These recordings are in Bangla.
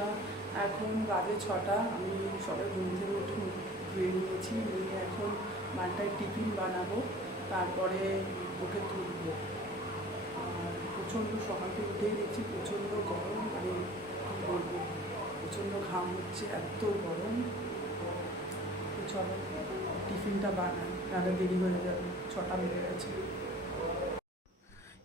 বন্ধুরা, এখন বাজে 6টা। আমি সবাই ঘুম থেকে উঠে বেরিয়েছি, নিয়ে এখন মানটায় টিফিন বানাবো, তারপরে ওকে তুলবো। আর প্রচণ্ড সকাল থেকে উঠেই দেখছি প্রচণ্ড গরম, মানে কী বলবো, প্রচণ্ড ঘাম হচ্ছে, এত গরম। চলো টিফিনটা বানাই, নাহলে দেরি হয়ে যাবে, 6টা বেজে গেছে।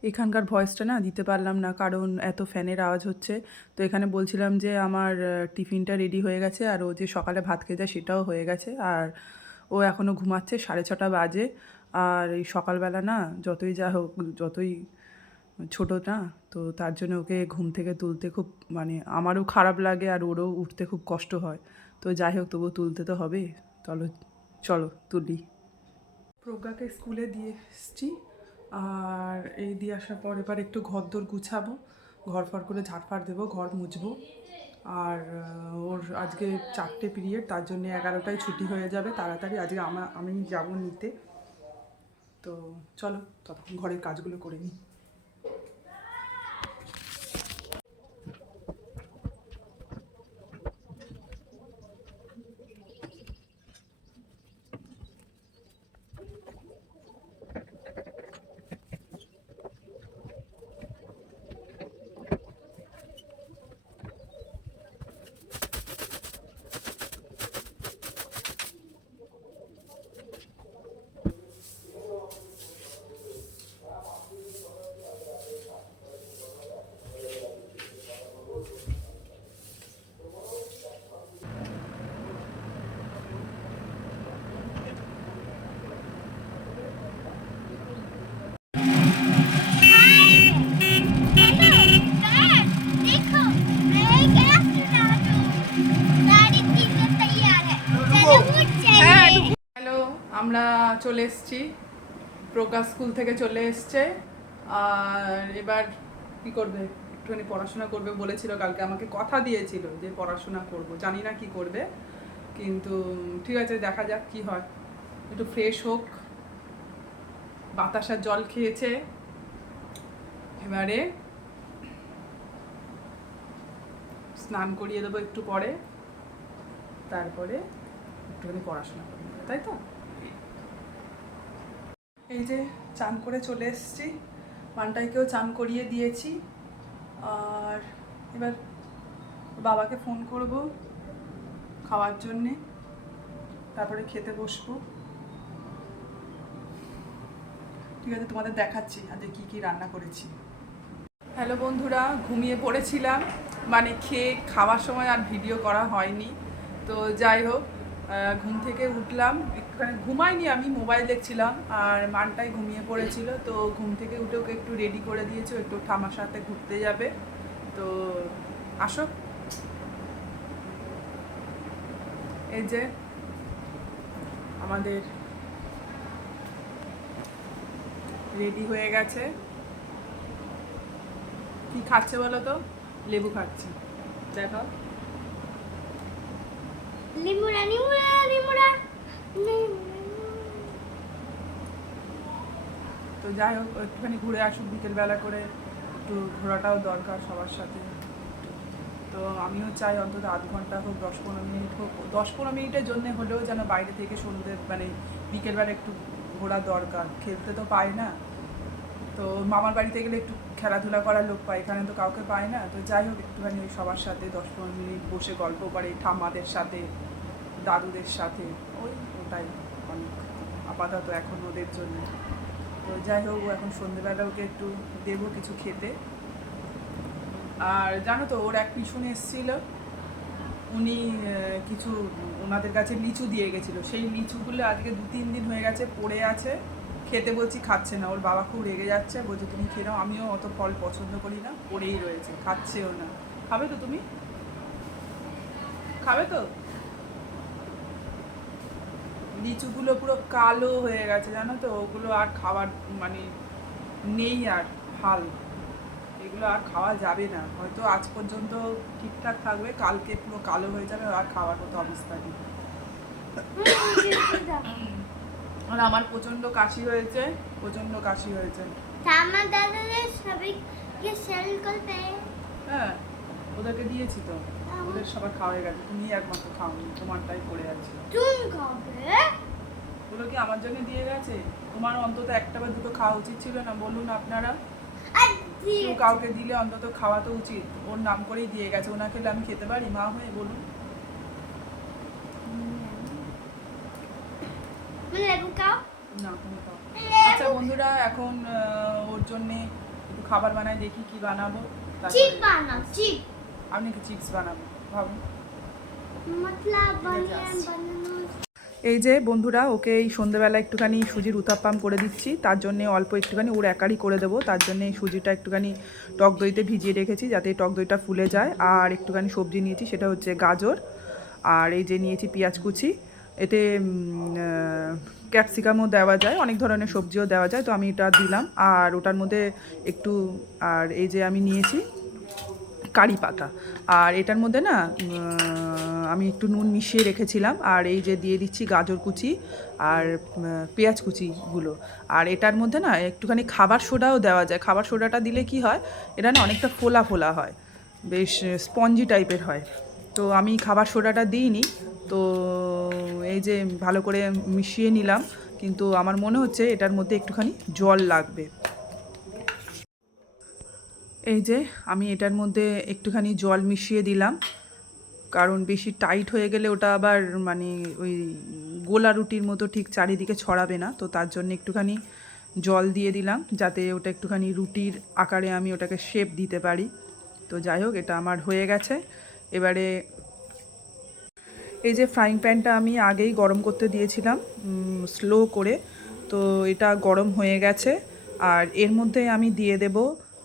এখানকার ভয়েসটা না দিতে পারলাম না, কারণ এত ফ্যানের আওয়াজ হচ্ছে। তো এখানে বলছিলাম যে আমার টিফিনটা রেডি হয়ে গেছে, আর ও যে সকালে ভাত খেয়ে যায় সেটাও হয়ে গেছে। আর ও এখনও ঘুমাচ্ছে, 6:30 বাজে। আর এই সকালবেলা না, যতই যা হোক, যতই ছোটো না, তো তার জন্য ওকে ঘুম থেকে তুলতে খুব, মানে আমারও খারাপ লাগে আর ওরও উঠতে খুব কষ্ট হয়। তো যাই হোক, তবুও তুলতে তো হবে। চলো চলো তুলি। প্রজ্ঞাকে স্কুলে দিয়ে এসেছি, আর এই দিয়ে আসার পর এবার একটু ঘরদোর গুছাবো, ঘর ফর করে ঝাড়ফাড় দেবো, ঘর মুছবো। আর ওর আজকে 4টে পিরিয়ড, তার জন্য 11টায় ছুটি হয়ে যাবে তাড়াতাড়ি। আজকে আমি যাবো নিতে। তো চলো ততক্ষণ ঘরের কাজগুলো করে নিই। হ্যালো, আমরা চলে এসেছি, প্রজ্ঞা স্কুল থেকে চলে এসছে। আর এবার কি করবে, একটুখানি পড়াশোনা করবে বলেছিল, কালকে আমাকে কথা দিয়েছিল যে পড়াশোনা করব, জানি না কি করবে, কিন্তু ঠিক আছে, দেখা যাক কি হয়। একটু ফ্রেশ হোক, বাতাসার জল খেয়েছে, এবারে স্নান করিয়ে দেবো একটু পরে, তারপরে একটুখানি পড়াশোনা করবে, তাই তো? এই যে চান করে চলে এসেছি, মানটাইকেও চান করিয়ে দিয়েছি। আর এবার বাবাকে ফোন করব খাওয়ার জন্যে, তারপরে খেতে বসবো। ঠিক আছে, তোমাদের দেখাচ্ছি আজকে কী কী রান্না করেছি। হ্যালো বন্ধুরা, ঘুমিয়ে পড়েছিলাম, মানে খেয়ে খাওয়ার সময় আর ভিডিও করা হয়নি। তো যাই হোক, ঘুম থেকে উঠলাম, একটুখানি ঘুমাইনি, আমি মোবাইল দেখছিলাম, আর মানটাই ঘুমিয়ে পড়েছিল। তো ঘুম থেকে উঠে ওকে একটু রেডি করে দিয়েছে, একটু ঠামার সাথে ঘুরতে যাবে। তো আসো, এই যে আমাদের রেডি হয়ে গেছে। কি খাচ্ছে বলো তো? লেবু খাচ্ছি, দেখো। লিমুরা লিমুরা লিমুরা। তো যাই হোক, একটুখানি ঘুরে আসুক বিকেলবেলা করে, একটু ঘোরাটাও দরকার সবার সাথে। তো আমিও চাই অন্তত আধ ঘন্টা হোক, 10-15 মিনিট হোক, 10-15 মিনিটের জন্য হলেও যেন বাইরে থেকে সন্ধ্যে, মানে বিকেলবেলা একটু ঘোরা দরকার। খেলতে তো পায় না, তো মামার বাড়িতে গেলে একটু খেলাধুলা করার লোক পায়, এখানে তো কাউকে পায় না। তো যাই হোক, একটুখানি ওই সবার সাথে 10-15 মিনিট বসে গল্প করে, ঠাম্মাদের সাথে, দাদুদের সাথে, ওটাই অনেক আপাতত এখন ওদের জন্য। তো যাই হোক, ও এখন সন্ধ্যেবেলা ওকে একটু দেবো কিছু খেতে। আর জানো তো, ওর এক পিছন এসেছিল, উনি কিছু ওনাদের কাছে লিচু দিয়ে গেছিলো, সেই লিচুগুলো আজকে 2-3 দিন হয়ে গেছে পড়ে আছে। খেতে বলছি, খাচ্ছে না। ওর বাবা খুব রেগে যাচ্ছে, বলছে তুমি খেয়ে নাও। আমিও অত ফল পছন্দ করি না, পড়েই রয়েছে, খাচ্ছেও না। খাবে তো তুমি? খাবে তো? লিচুগুলো পুরো কালো হয়ে গেছে জানো তো, ওগুলো আর খাওয়ার মানে নেই আর হাল, এগুলো আর খাওয়া যাবে না। হয়তো আজ পর্যন্ত ঠিকঠাক থাকবে, কালকে পুরো কালো হয়ে যাবে, আর খাওয়ার মতো অবস্থা নেই। আর আমার প্রচন্ড কাশি হয়েছে, প্রচন্ড কাশি হয়েছে। আমার দাদাদের সবাইকে সেল করবে। হ্যাঁ, ওদেরকে দিয়েছি তো, ওদের সবার খাওয়া হয়ে গেছে, তুমি একমাত্র খাওনি, তোমারটাই পড়ে আছে। তুমি খাবে? ওগুলো কি আমার জন্য দিয়ে গেছে? তোমার অন্তত একটা বা দুটো খাওয়া উচিত ছিল না, বলুন আপনারা? আর কেউ কাউকে দিলে অন্তত খাওয়া তো উচিত। ওর নাম করেই দিয়ে গেছে, ওনা খেলে আমি খেতে পারি মা হয়ে, বলুন? লেবু খাও। না, তুমি খাও। আচ্ছা বন্ধুরা, এখন ওর জন্যে একটু খাবার বানাই, দেখি কি বানাবো। চিপ বানাও, চিপ। আমি একটু চিপস বানাবো ভাবুন। মতলব বানিয়ান বানানো। এই যে বন্ধুরা, ওকে এই সন্ধ্যেবেলা একটুখানি সুজির উত্তাপ্পাম করে দিচ্ছি, তার জন্য অল্প একটুখানি ওর একারই করে দেবো, তার জন্য এই সুজিটা একটুখানি টক দইতে ভিজিয়ে রেখেছি যাতে টক দইটা ফুলে যায়। আর একটুখানি সবজি নিয়েছি, সেটা হচ্ছে গাজর, আর এই যে নিয়েছি পেঁয়াজ কুচি। এতে ক্যাপসিকামও দেওয়া যায়, অনেক ধরনের সবজিও দেওয়া যায়, তো আমি এটা দিলাম। আর ওটার মধ্যে একটু, আর এই যে আমি নিয়েছি কারি পাতা, আর এটার মধ্যে না আমি একটু নুন মিশিয়ে রেখেছিলাম। আর এই যে দিয়ে দিচ্ছি গাজর কুচি আর পেঁয়াজ কুচিগুলো। আর এটার মধ্যে না একটুখানি খাবার সোডাও দেওয়া যায়, খাবার সোডাটা দিলে কি হয়, এটা না অনেকটা ফোলা ফোলা হয়, বেশ স্পঞ্জি টাইপের হয়। তো আমি খাবার সোডাটা দিইনি, তো এই যে ভালো করে মিশিয়ে নিলাম, কিন্তু আমার মনে হচ্ছে এটার মধ্যে একটুখানি জল লাগবে। এই যে আমি এটার মধ্যে একটুখানি জল মিশিয়ে দিলাম, কারণ বেশি টাইট হয়ে গেলে ওটা আবার মানে ওই গোলা রুটির মতো ঠিক চারিদিকে ছড়াবে না, তো তার জন্য একটুখানি জল দিয়ে দিলাম যাতে ওটা একটুখানি রুটির আকারে আমি ওটাকে শেপ দিতে পারি। তো যাই হোক, এটা আমার হয়ে গেছে। এবারে এই যে ফ্রাইং প্যানটা আমি আগেই গরম করতে দিয়েছিলাম স্লো করে, তো এটা গরম হয়ে গেছে। আর এর মধ্যে আমি দিয়ে দেব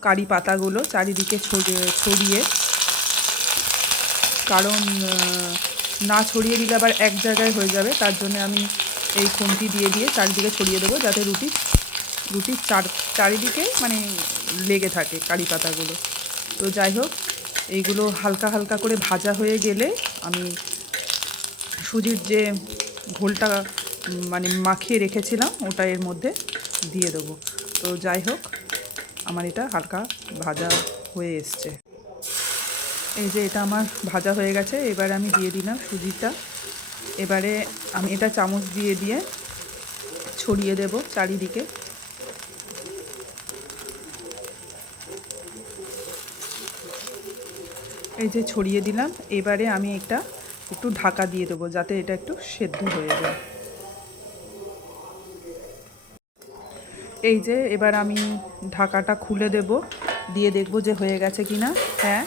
কারি পাতাগুলো চারিদিকে ছড়িয়ে, কারণ না ছড়িয়ে দিলে আবার এক জায়গায় হয়ে যাবে, তার জন্য আমি এই খুন্তি দিয়ে দিয়ে চারিদিকে ছড়িয়ে দেবো যাতে রুটির চারিদিকে মানে লেগে থাকে কারি পাতাগুলো। তো যাই হোক, এইগুলো হালকা হালকা করে ভাজা হয়ে গেলে আমি সুজির যে ঘোলটা মানে মাখিয়ে রেখেছিলাম ওটা এর মধ্যে দিয়ে দেবো। তো যাই হোক, আমার এটা হালকা ভাজা হয়ে এসছে। এই যে এটা আমার ভাজা হয়ে গেছে, এবারে আমি দিয়ে দিলাম সুজিটা। এবারে আমি এটা চামচ দিয়ে দিয়ে ছড়িয়ে দেব চারিদিকে। এই যে ছড়িয়ে দিলাম, এবারে আমি একটু ঢাকা দিয়ে দেবো যাতে এটা একটু সেদ্ধ হয়ে যায়। এই যে এবার আমি ঢাকাটা খুলে দেব, দিয়ে দেখব যে হয়ে গেছে কি না। হ্যাঁ,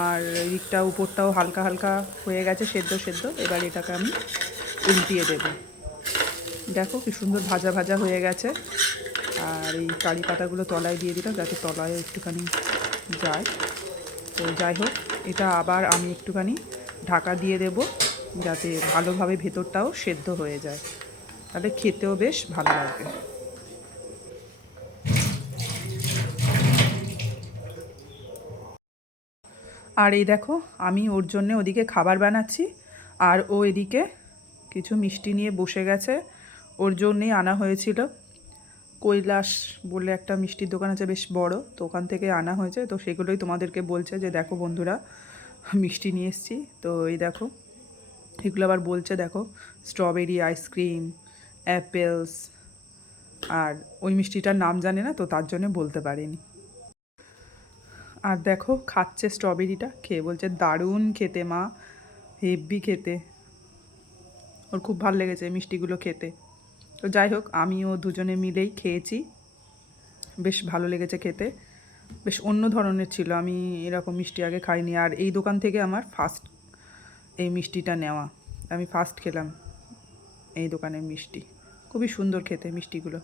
আর দিকটা উপরটাও হালকা হালকা হয়ে গেছে, সেদ্ধ সেদ্ধ। এবার এটাকে আমি উল্টিয়ে দেব। দেখো কি সুন্দর ভাজা ভাজা হয়ে গেছে। আর এই কারি পাতাগুলো তলায় দিয়ে দিলাম যাতে তলায় একটুখানি যায়। তো যাই হোক, এটা আবার আমি একটুখানি ঢাকা দিয়ে দেব যাতে ভালোভাবে ভেতরটাও সেদ্ধ হয়ে যায়, তাহলে খেতেও বেশ ভালো লাগবে। আর এই দেখো, আমি ওর জন্যে ওদিকে খাবার বানাচ্ছি, আর ও এদিকে কিছু মিষ্টি নিয়ে বসে গেছে। ওর জন্যেই আনা হয়েছিল, কৈলাস বলে একটা মিষ্টির দোকান আছে বেশ বড়, তো ওখান থেকে আনা হয়েছে। তো সেগুলোই তোমাদেরকে বলছে যে দেখো বন্ধুরা, মিষ্টি নিয়ে এসেছি। তো এই দেখো, এগুলো আবার বলছে দেখো স্ট্রবেরি আইসক্রিম, অ্যাপেলস, আর ওই মিষ্টিটার নাম জানে না, তো তার জন্য বলতে পারিনি। আর দেখো খাচ্ছে স্ট্রবেরিটা, খেয়ে বলছে দারুণ খেতে মা, হেব্বি খেতে, ওর খুব ভালো লেগেছে মিষ্টিগুলো খেতে। তো যাই হোক, আমিও দুজনে মিলেই খেয়েছি, বেশ ভালো লেগেছে খেতে, বেশ অন্য ধরনের ছিল, আমি এরকম মিষ্টি আগে খাইনি। আর এই দোকান থেকে আমার ফার্স্ট এই মিষ্টিটা নেওয়া, আমি ফার্স্ট খেলাম এই দোকানের মিষ্টি, খুবই সুন্দর খেতে মিষ্টিগুলো।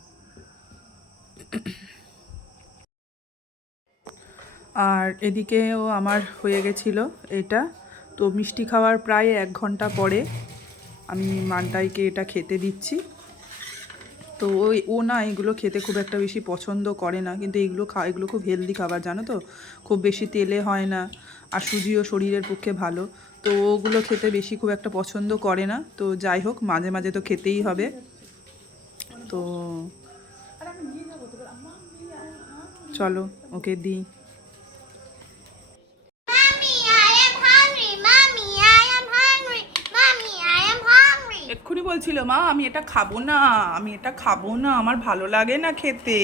আর এদিকেও আমার হয়ে গেছিলো এটা। তো মিষ্টি খাওয়ার প্রায় 1 ঘন্টা পরে আমি মানটাইকে এটা খেতে দিচ্ছি। তো ও না এগুলো খেতে খুব একটা বেশি পছন্দ করে না, কিন্তু এগুলো খুব হেলদি খাবার জানো তো, খুব বেশি তেলে হয় না, আর সুজিও শরীরের পক্ষে ভালো। তো ওগুলো খেতে বেশি খুব একটা পছন্দ করে না, তো যাই হোক মাঝে মাঝে তো খেতেই হবে। তো চলো ওকে দিই। বলছিল মা আমি এটা খাবো না, আমি এটা খাবো না, আমার ভালো লাগে না খেতে।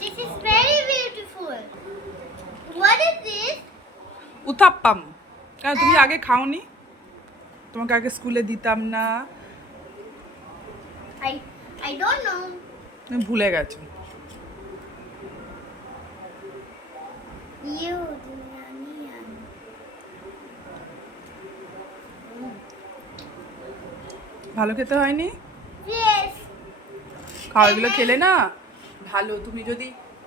This is very beautiful. What is this? উত্তাপ্পাম। কেন তুমি আগে খাওনি? তোমাকে আগে স্কুলে দিতাম না? I don't know. তুমি ভুলে গেছো। You Dunian. ভালো খেতে হয়নি? Yes. খাওয়াগুলো খেলে না ভালো।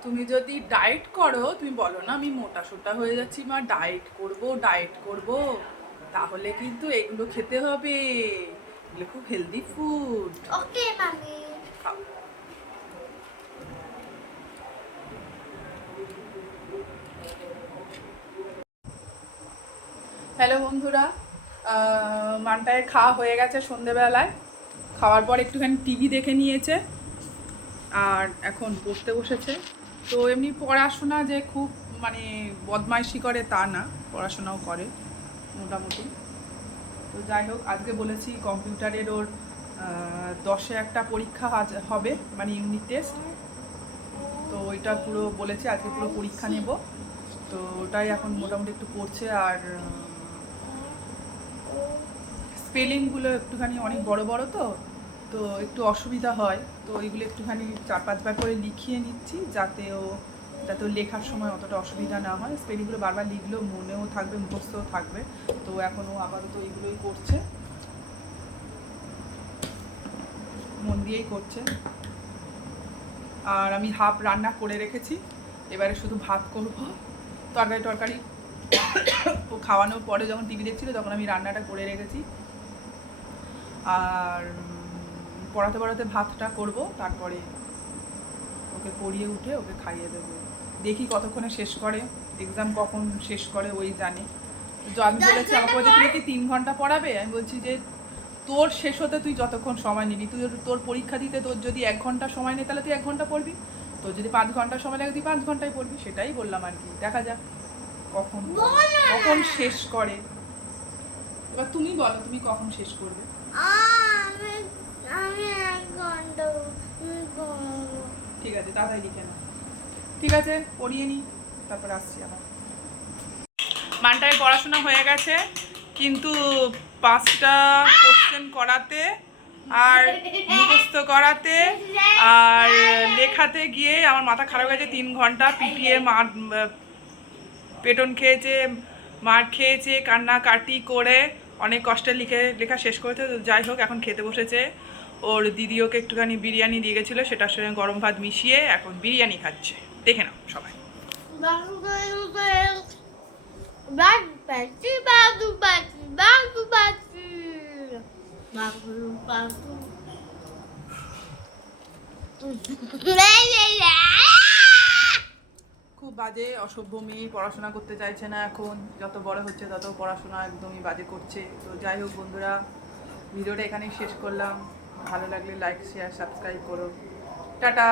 তুমি যদি ডায়েট করো, তুমি বলো না আমি মোটা সোটা হয়ে যাচ্ছি মা, ডায়েট করব, তাহলে কিন্তু এগুলো খেতে হবে। এগুলো খুব হেলদি ফুড। Okay, mommy. খাও। হ্যালো বন্ধুরা, মানটায় খাওয়া হয়ে গেছে সন্ধেবেলায়। খাওয়ার পর একটুখানি টিভি দেখে নিয়েছে আর এখন পড়তে বসেছে। তো এমনি পড়াশোনা যে খুব মানে বদমাইশি করে তা না, পড়াশোনাও করে মোটামুটি। তো যাই হোক, আজকে বলেছি কম্পিউটারের ওর 10-এ একটা পরীক্ষা হবে, মানে ইউনিট টেস্ট। তো ওইটা পুরো বলেছে আজকে পুরো পরীক্ষা নেব। তো ওটাই এখন মোটামুটি একটু পড়ছে। আর স্পেলিংগুলো একটুখানি অনেক বড় বড়, তো একটু অসুবিধা হয়। তো ওইগুলো একটুখানি 4-5বার করে লিখিয়ে নিচ্ছি যাতে ও লেখার সময় অতটা অসুবিধা না হয়। স্পেলিংগুলো বারবার লিখলেও মনেও থাকবে, মুখস্থও থাকবে। তো এখন ও আপাতত এইগুলোই করছে, মন দিয়েই করছে। আর আমি হাফ রান্না করে রেখেছি, এবারে শুধু ভাত করব। তরকারি ও খাওয়ানোর পরে যখন টিভি দেখছিল তখন আমি রান্নাটা করে রেখেছি। আর পড়াতে ভাতটা করব, তারপরে ওকে পড়িয়ে উঠে ওকে খাইয়ে দেবো। দেখি কতক্ষণে শেষ করে, এক্সাম কখন শেষ করে ওই জানে। তো আমি বলেছি, আমাকে বলছে তুমি কি 3 ঘন্টা পড়াবে? আমি বলছি যে তোর শেষ হতে তুই যতক্ষণ সময় নিবি, তুই তোর পরীক্ষা দিতে তোর যদি 1 ঘন্টা সময় নেই তাহলে তুই 1 ঘন্টা পড়বি, তোর যদি 5 ঘন্টা সময় লাগে তুই 5 ঘন্টায় পড়বি। সেটাই বললাম আর কি, দেখা যাক কখন শেষ করে। এবার তুমি বলো তুমি কখন শেষ করবে? আমি 1 ঘন্টা ঠিক আছে, তাড়াতাড়ি লিখে নাও। ঠিক আছে, পড়িয়ে নিই, তারপর আসছি আবার। মানটায় পড়াশোনা হয়ে গেছে, কিন্তু 5টা কোশ্চেন করাতে আর মুখস্থ করাতে আর লেখাতে গিয়ে আমার মাথা খারাপ হয়ে গেছে। 3 ঘন্টা পিটিয়ে পেটন খেয়েছে, মার খেয়েছে, কান্নাকাটি করে অনেক কষ্টে লেখা শেষ করেছে। তো যাই হোক, এখন খেতে বসেছে। ওর দিদি ওকে একটুখানি বিরিয়ানি দিয়ে গেছিলো, সেটার সঙ্গে গরম ভাত মিশিয়ে এখন বিরিয়ানি খাচ্ছে। দেখে নাও সবাই। খুব বাজে অসভ্য মেয়ে, পড়াশোনা করতে চাইছে না এখন। যত বড় হচ্ছে তত পড়াশোনা একদমই বাজে করছে। তো যাই হোক বন্ধুরা, ভিডিওটা এখানেই শেষ করলাম। ভালো লাগলে লাইক, শেয়ার, সাবস্ক্রাইব করো। টাটা।